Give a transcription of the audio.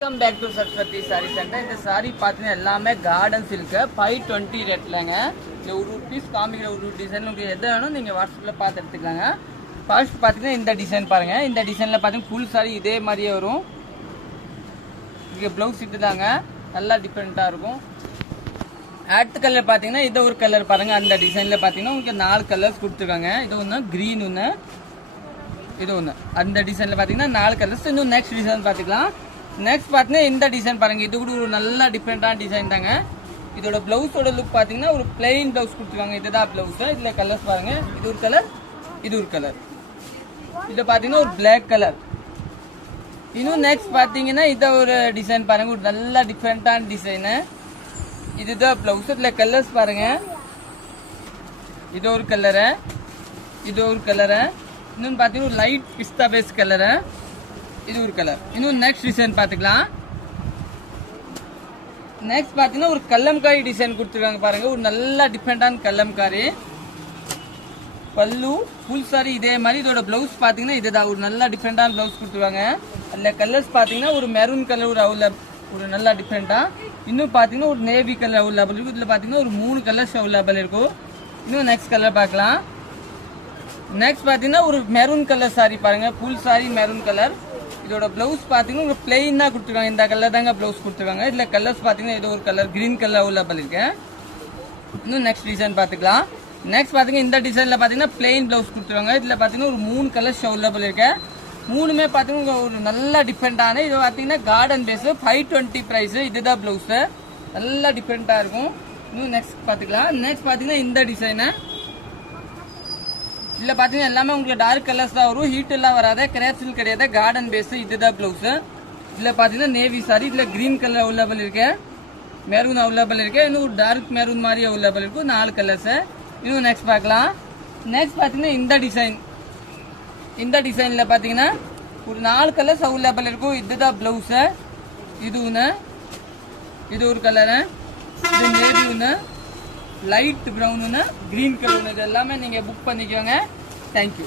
Welcome back to Saraswati sari centre. இந்த sari பார்த்தீங்கன்னா எல்லாமே கார்டன் சில்க்கு 520 ரேட்லங்க. இந்த ஒரு பீஸ் காமிக்கிற ஒரு டிசைன் உங்களுக்கு எது வேணும் நீங்கள் வாட்ஸ்அப்பில் பார்த்து எடுத்துக்கலாங்க. ஃபர்ஸ்ட் பார்த்தீங்கன்னா இந்த டிசைன் பாருங்கள். இந்த டிசைனில் பார்த்தீங்கன்னா ஃபுல் சாரி இதே மாதிரியே வரும். இங்கே ப்ளவுஸ் இது தாங்க, நல்லா டிஃப்ரெண்ட்டாக இருக்கும். அடுத்த கலர் பார்த்தீங்கன்னா இது ஒரு கலர் பாருங்கள். அந்த டிசைனில் பார்த்தீங்கன்னா உங்களுக்கு 4 கலர்ஸ் கொடுத்துருக்காங்க. இது ஒன்று க்ரீன், ஒன்று இது ஒன்று. அந்த டிசைனில் பார்த்தீங்கன்னா 4 கலர்ஸ். இன்னும் நெக்ஸ்ட் டிசைன் பார்த்துக்கலாம். நெக்ஸ்ட் பார்த்தீங்கன்னா இந்த டிசைன் பாருங்க. இது கூட ஒரு நல்ல டிஃப்ரெண்டான டிசைன் தாங்க. இதோட பிளவுஸோட லுக் பார்த்தீங்கன்னா ஒரு பிளெயின் பிளவுஸ் கொடுத்துருக்காங்க. இதுதான் பிளவுஸ். இதில் கலர்ஸ் பாருங்க. இது ஒரு கலர், இது ஒரு கலர். இது பார்த்தீங்கன்னா ஒரு பிளாக் கலர். இன்னும் நெக்ஸ்ட் பார்த்தீங்கன்னா இதை ஒரு டிசைன் பாருங்க. ஒரு நல்ல டிஃப்ரெண்டான டிசைனு. இதுதான் பிளவுஸ். இதில் கலர்ஸ் பாருங்க. இது ஒரு கலரு, இது ஒரு கலரு. இன்னொன்று பார்த்தீங்கன்னா ஒரு லைட் பிஸ்தா பேஸ் கலரு, இது ஒரு கலர். இன்னும் நெக்ஸ்ட் டிசைன் பார்த்துக்கலாம். நெக்ஸ்ட் பார்த்தீங்கன்னா ஒரு கல்லம்காரி டிசைன் கொடுத்துருக்காங்க பாருங்க. ஒரு நல்ல டிஃப்ரெண்டான கல்லம்காரி. பல்லு ஃபுல் சாரி இதே மாதிரி. இதோட பிளவுஸ் பார்த்தீங்கன்னா இதுதான், ஒரு நல்ல டிஃப்ரெண்டான பிளவுஸ் கொடுத்துருவாங்க. அதில் கலர்ஸ் பார்த்தீங்கன்னா ஒரு மெரூன் கலர், ஒரு அவ்வளோ ஒரு நல்லா டிஃப்ரெண்டாக. இன்னும் பார்த்தீங்கன்னா ஒரு நேவி கலர் அவைலபிள் இருக்கும். இதில் பார்த்தீங்கன்னா ஒரு 3 கலர்ஸ் அவைலபிள் இருக்கும். இன்னும் நெக்ஸ்ட் கலர் பார்க்கலாம். நெக்ஸ்ட் பார்த்தீங்கன்னா ஒரு மெரூன் கலர் சாரி பாருங்க. Full sorry maroon colour. இதோட பிளவுஸ் பார்த்தீங்கன்னா உங்களுக்கு பிளெயின் தான் கொடுத்துருக்காங்க. இந்த கலர் தாங்க பிளவுஸ் கொடுத்துருக்காங்க. இதில் கலர்ஸ் பார்த்தீங்கன்னா இது ஒரு கலர் கிரீன் கலர் அவைலபிள் இருக்கு. இன்னும் நெக்ஸ்ட் டிசைன் பார்த்துக்கலாம். நெக்ஸ்ட் பார்த்தீங்கன்னா இந்த டிசைனில் பார்த்தீங்கன்னா பிளெயின் பிளவுஸ் கொடுத்துருவாங்க. இதில் பார்த்தீங்கன்னா ஒரு 3 கலர்ஸ் அவைலபிள் இருக்கு. 3மே பார்த்தீங்கன்னா ஒரு நல்ல டிஃப்ரெண்டான. இது பார்த்தீங்கன்னா கார்டன் பேஸ் 520 ப்ரைஸ். இதுதான் பிளவுஸ், நல்லா டிஃப்ரெண்டாக இருக்கும். இன்னும் நெக்ஸ்ட் பார்த்துக்கலாம். நெக்ஸ்ட் பார்த்தீங்கன்னா இந்த டிசைனு. இதில் பார்த்தீங்கன்னா எல்லாமே உங்களுக்கு டார்க் கலர்ஸ் தான் வரும். ஹீட் எல்லாம் வராத, கிராச்சில் கிடையாது, கார்டன் பேஸ். இதுதான் பிளவுஸ். இதில் பார்த்தீங்கன்னா நேவி சாரி. இதில் கிரீன் கலர் அவைலபிள் இருக்கு, மெரூன் அவைலபிள் இருக்கு. இன்னும் டார்க் மெரூன் மாதிரி அவைலபிள் இருக்கும். 4 கலர்ஸ். இன்னும் நெக்ஸ்ட் பார்க்கலாம். நெக்ஸ்ட் பார்த்தீங்கன்னா இந்த டிசைன். இந்த டிசைனில் பார்த்தீங்கன்னா ஒரு 4 கலர்ஸ் அவைலபிள் இருக்கும். இதுதான் பிளவுஸ். இது ஒன்று, இது ஒரு கலரு, இது நேவி ஒன்று, லைட் ப்ரௌன் ஒன்று, கிரீன் கலர் ஒன்று. இது எல்லாமே நீங்கள் புக் பண்ணிக்கோங்க. தேங்க்யூ.